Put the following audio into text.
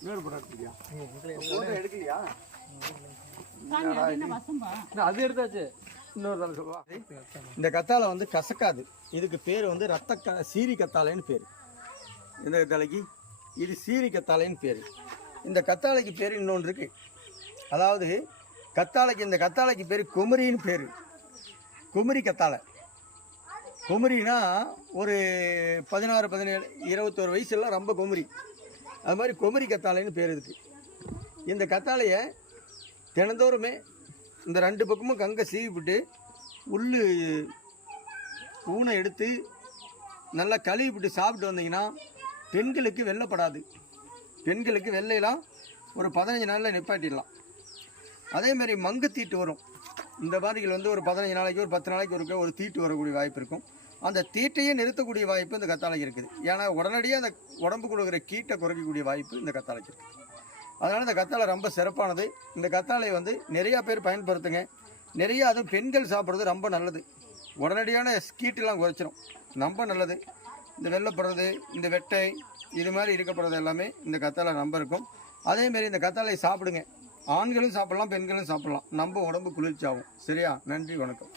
இன்னொரு படம் எடுக்கலையா போட்டோ எடுக்கலையா? அது எடுத்தாச்சு. இன்னொரு தடவை சொல்லுவா? இந்த கத்தாழை வந்து கசக்காது. இதுக்கு பேர் வந்து ரத்த க சீரி கத்தாழைன்னு பேர். இந்த கத்தாழைக்கு இது சீரி கத்தாழைன்னு பேர். இந்த கத்தாழைக்கு பேர் இன்னொன்று இருக்கு. அதாவது கத்தாழைக்கு இந்த கத்தாழைக்கு பேர் குமரின்னு பேர். குமரி கத்தாழை குமரினா ஒரு பதினாறு பதினேழு இருபத்தோரு வயசுலாம் ரொம்ப குமரி. அது மாதிரி குமரி கத்தாழைன்னு பேர் இதுக்கு இந்த கத்தாழையை தினந்தோறுமே இந்த ரெண்டு பக்கமும் கங்கை சீவிப்பிட்டு உள்ளு ஊனை எடுத்து நல்லா கழுவி விட்டு சாப்பிட்டு வந்தீங்கன்னா பெண்களுக்கு வெள்ளைப்படாது பெண்களுக்கு வெள்ளையெல்லாம் ஒரு பதினஞ்சு நாளில் நிப்பாட்டிடலாம். அதே மாதிரி மங்கு தீட்டு வரும். இந்த மாதிரிகள் வந்து ஒரு பதினஞ்சு நாளைக்கு ஒரு பத்து நாளைக்கு ஒருக்க ஒரு தீட்டு வரக்கூடிய வாய்ப்பு இருக்கும். அந்த தீட்டையே நிறுத்தக்கூடிய வாய்ப்பு இந்த கத்தாழைக்கு இருக்குது. ஏன்னா உடனடியாக அந்த உடம்பு கொடுக்குற கீட்டை குறைக்கக்கூடிய வாய்ப்பு இந்த கத்தாழைக்கு இருக்குது அதனால் இந்த கத்தாழை ரொம்ப சிறப்பானது. இந்த கத்தாழையை வந்து நிறையா பேர் பயன்படுத்துங்க. நிறையா அதுவும் பெண்கள் சாப்பிட்றது ரொம்ப நல்லது. உடனடியான ஸ்கீட்டெலாம் குறைச்சிரும். ரொம்ப நல்லது. இந்த வெள்ளைப்படுறது இந்த வெட்டை இது மாதிரி இருக்கப்படுறது எல்லாமே இந்த கத்தாழை ரொம்ப இருக்கும். அதேமாரி இந்த கத்தாழை சாப்பிடுங்க. ஆண்களும் சாப்பிட்லாம் பெண்களும் சாப்பிட்லாம். நம்ம உடம்பு குளிர்ச்சியாகும். சரியா? நன்றி வணக்கம்.